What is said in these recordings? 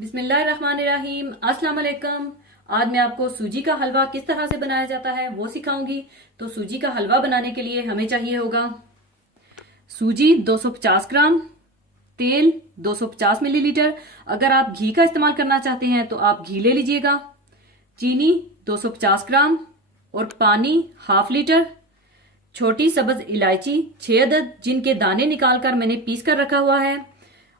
बिस्मिल्लाहिर्रहमानिर्रहीम। अस्सलाम वालेकुम। आज मैं आपको सूजी का हलवा किस तरह से बनाया जाता है वो सिखाऊंगी। तो सूजी का हलवा बनाने के लिए हमें चाहिए होगा सूजी 250 ग्राम, तेल 250 मिलीलीटर। अगर आप घी का इस्तेमाल करना चाहते हैं तो आप घी ले लीजिएगा, चीनी 250 ग्राम और पानी हाफ लीटर, छोटी सब्ज इलायची 6 अदद जिनके दाने निकालकर मैंने पीस कर रखा हुआ है,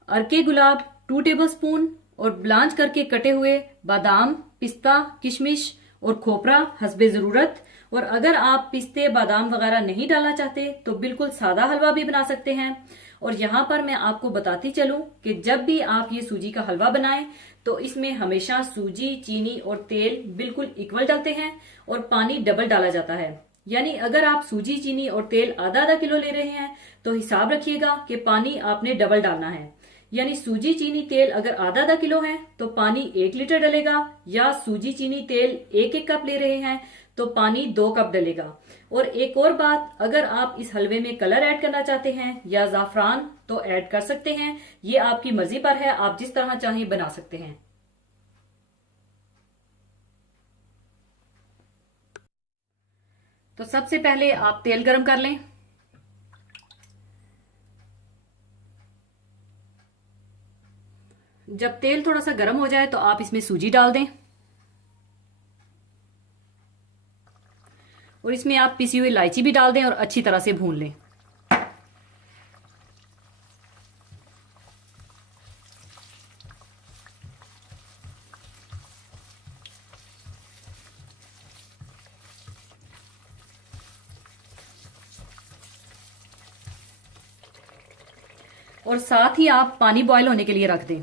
अरके गुलाब 2 टेबलस्पून और ब्लांच करके कटे हुए बादाम, पिस्ता, किशमिश और खोपरा हस्बे जरूरत। और अगर आप पिस्ते बादाम वगैरह नहीं डालना चाहते तो बिल्कुल सादा हलवा भी बना सकते हैं। और यहाँ पर मैं आपको बताती चलूं कि जब भी आप ये सूजी का हलवा बनाएं तो इसमें हमेशा सूजी, चीनी और तेल बिल्कुल इक्वल डालते हैं और पानी डबल डाला जाता है। यानी अगर आप सूजी, चीनी और तेल आधा आधा किलो ले रहे हैं तो हिसाब रखिएगा कि पानी आपने डबल डालना है। यानी सूजी, चीनी, तेल अगर आधा आधा किलो है तो पानी 1 लीटर डलेगा, या सूजी, चीनी, तेल 1 1 कप ले रहे हैं तो पानी 2 कप डलेगा। और एक और बात, अगर आप इस हलवे में कलर ऐड करना चाहते हैं या जाफरान तो ऐड कर सकते हैं, ये आपकी मर्जी पर है, आप जिस तरह चाहें बना सकते हैं। तो सबसे पहले आप तेल गरम कर लें। जब तेल थोड़ा सा गर्म हो जाए तो आप इसमें सूजी डाल दें और इसमें आप पिसी हुई इलायची भी डाल दें और अच्छी तरह से भून लें। और साथ ही आप पानी बॉयल होने के लिए रख दें।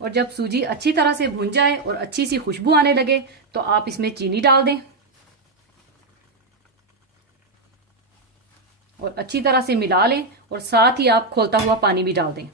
और जब सूजी अच्छी तरह से भून जाए और अच्छी सी खुशबू आने लगे तो आप इसमें चीनी डाल दें और अच्छी तरह से मिला लें और साथ ही आप खौलता हुआ पानी भी डाल दें।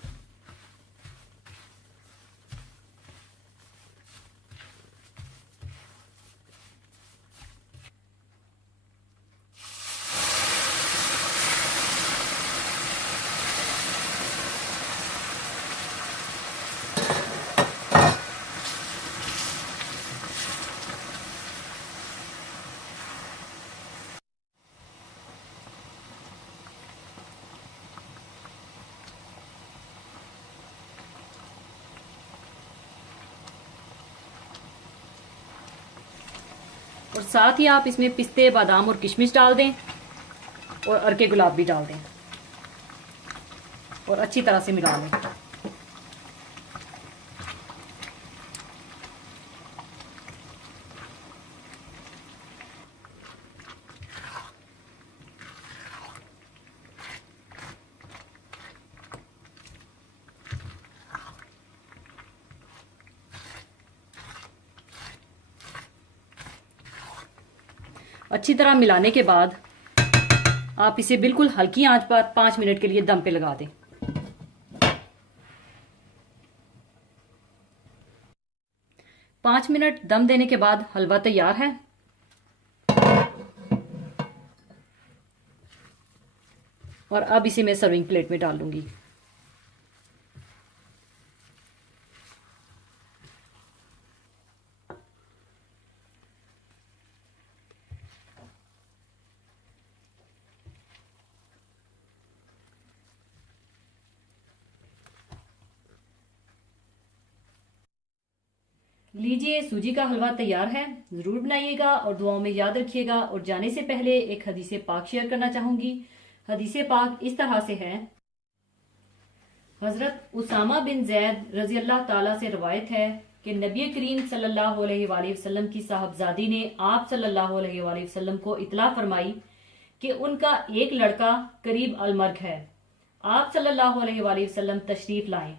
और साथ ही आप इसमें पिस्ते, बादाम और किशमिश डाल दें और अरके गुलाब भी डाल दें और अच्छी तरह से मिला लें। अच्छी तरह मिलाने के बाद आप इसे बिल्कुल हल्की आंच पर 5 मिनट के लिए दम पे लगा दें। 5 मिनट दम देने के बाद हलवा तैयार है। और अब इसे मैं सर्विंग प्लेट में डाल लूंगी। लीजिए, सूजी का हलवा तैयार है। जरूर बनाइएगा और दुआओं में याद रखिएगा। और जाने से पहले एक हदीसे पाक शेयर करना चाहूंगी। हदीसे पाक इस तरह से है। हजरत उसामा बिन जैद रजी अल्लाह ताला से रवायत है कि नबी करीम सल्लल्लाहु अलैहि वसल्लम की साहबजादी ने आप सल्लल्लाहु अलैहि वसल्लम को इतला फरमाई कि उनका एक लड़का करीब अलमर्ग है। आप सल्लल्लाहु अलैहि वसल्लम तशरीफ लाएं।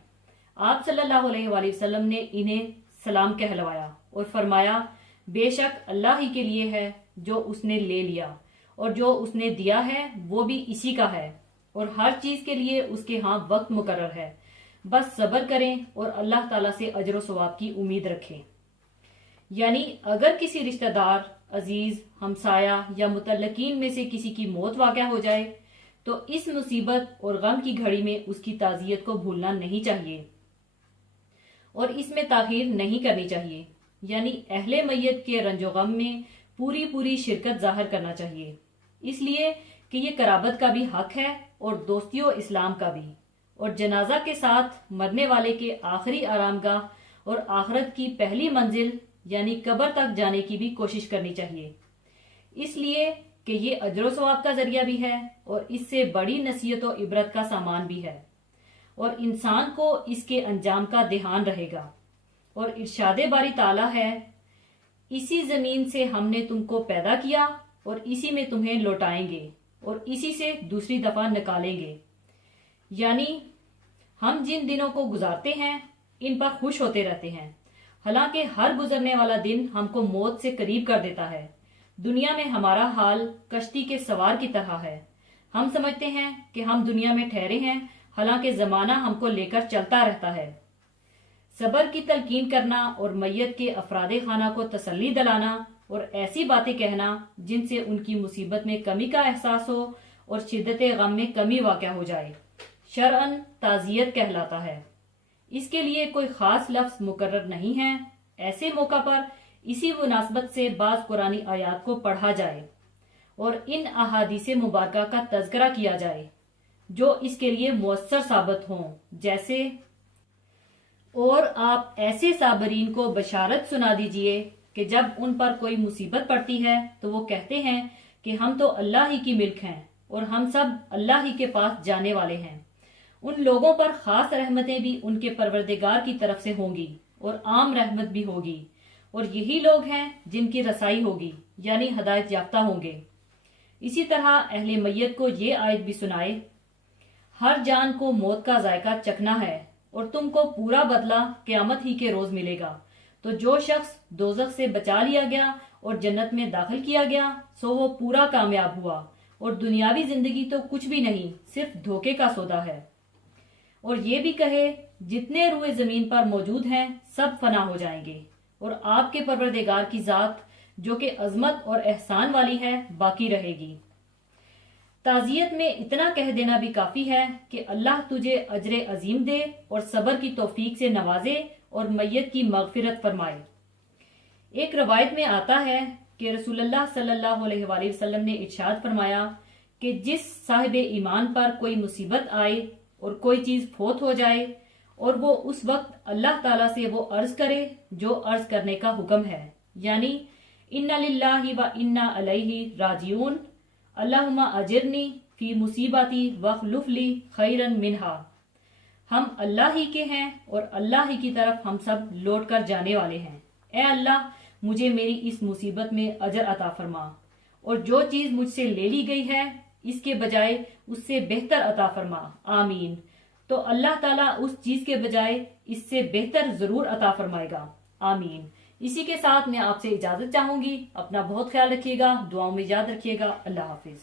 आप सल्लल्लाहु अलैहि वसल्लम ने इन्हें सलाम कहलवाया और फरमाया, बेशक अल्लाह ही के लिए है जो उसने ले लिया और जो उसने दिया है वो भी इसी का है और हर चीज के लिए उसके यहाँ वक्त मुकर्रर है। बस सब्र करें और अल्लाह ताला से अजर व सवाब की उम्मीद रखें। यानी अगर किसी रिश्तेदार, अजीज, हमसाया या मुतल्लकीन में से किसी की मौत वाक़या हो जाए तो इस मुसीबत और गम की घड़ी में उसकी ताज़ियत को भूलना नहीं चाहिए और इसमें ताखीर नहीं करनी चाहिए। यानी अहले मैयत के रंजो गम में पूरी पूरी शिरकत जाहिर करना चाहिए, इसलिए कि ये कराबत का भी हक है और दोस्तियों इस्लाम का भी। और जनाजा के साथ मरने वाले के आखिरी आरामगाह और आखिरत की पहली मंजिल यानी कब्र तक जाने की भी कोशिश करनी चाहिए, इसलिए कि ये अजर सवाब का जरिया भी है और इससे बड़ी नसीहत और इबरत का सामान भी है और इंसान को इसके अंजाम का ध्यान रहेगा। और इरशादे बारी ताला है, इसी जमीन से हमने तुमको पैदा किया और इसी में तुम्हें लौटाएंगे और इसी से दूसरी दफा निकालेंगे। यानी हम जिन दिनों को गुजारते हैं इन पर खुश होते रहते हैं, हालांकि हर गुजरने वाला दिन हमको मौत से करीब कर देता है। दुनिया में हमारा हाल कश्ती के सवार की तरह है। हम समझते हैं कि हम दुनिया में ठहरे हैं, हालांकि जमाना हमको लेकर चलता रहता है। सबर की तलकीन करना और मैयत के अफरादे खाना को तसल्ली दिलाना और ऐसी बातें कहना जिनसे उनकी मुसीबत में कमी का एहसास हो और शिद्दत गम में कमी वाक़या हो जाए, शरअन ताज़ियत कहलाता है। इसके लिए कोई खास लफ्ज मुकर्रर नहीं है। ऐसे मौका पर इसी मुनासबत से बाज़ कुरानी आयात को पढ़ा जाए और इन अहादीसे मुबारका का तज़किरा किया जाए जो इसके लिए मुअस्सर साबित हों। जैसे, और आप ऐसे साबरीन को बशारत सुना दीजिए कि जब उन पर कोई मुसीबत पड़ती है तो वो कहते हैं कि हम तो अल्लाह ही की मिल्क हैं और हम सब अल्लाह ही के पास जाने वाले हैं। उन लोगों पर खास रहमतें भी उनके परवरदिगार की तरफ से होंगी और आम रहमत भी होगी और यही लोग हैं जिनकी रसाई होगी, यानी हदायत याफ्ता होंगे। इसी तरह अहले मैयत को ये आयत भी सुनाए, हर जान को मौत का जायका चखना है और तुमको पूरा बदला क़यामत ही के रोज मिलेगा। तो जो शख्स दोज़ख से बचा लिया गया और जन्नत में दाखिल किया गया सो वो पूरा कामयाब हुआ और दुनियावी जिंदगी तो कुछ भी नहीं, सिर्फ धोखे का सौदा है। और ये भी कहे, जितने रुए जमीन पर मौजूद हैं सब फना हो जाएंगे और आपके परवरदिगार की जात जो कि अजमत और एहसान वाली है बाकी रहेगी। ताजियत में इतना कह देना भी काफी है कि अल्लाह तुझे अजर अजीम दे और सबर की तौफीक से नवाजे और मैयत की मगफिरत फरमाए। एक रवायत में आता है कि रसूलुल्लाह सल्लल्लाहु अलैहि वसल्लम ने इरशाद फरमाया कि जिस साहिब ईमान पर कोई मुसीबत आए और कोई चीज फोत हो जाए और वो उस वक्त अल्लाह ताला से वो अर्ज करे जो अर्ज करने का हुक्म है, यानी इन्ना लिल्लाहि व इन्ना अलैहि राजिऊन, अल्लाहुम्मा अजिरनी फी मुसीबती वखलुफ ली खैरन मिनहा। हम अल्लाह ही के हैं और अल्लाह ही की तरफ हम सब लौट कर जाने वाले हैं। ए अल्लाह, मुझे मेरी इस मुसीबत में अजर अता फरमा और जो चीज मुझसे ले ली गई है इसके बजाय उससे बेहतर अता फरमा। आमीन। तो अल्लाह ताला उस चीज के बजाय इससे बेहतर जरूर अता फरमाएगा। आमीन। इसी के साथ मैं आपसे इजाजत चाहूंगी। अपना बहुत ख्याल रखिएगा, दुआओं में याद रखिएगा। अल्लाह हाफिज।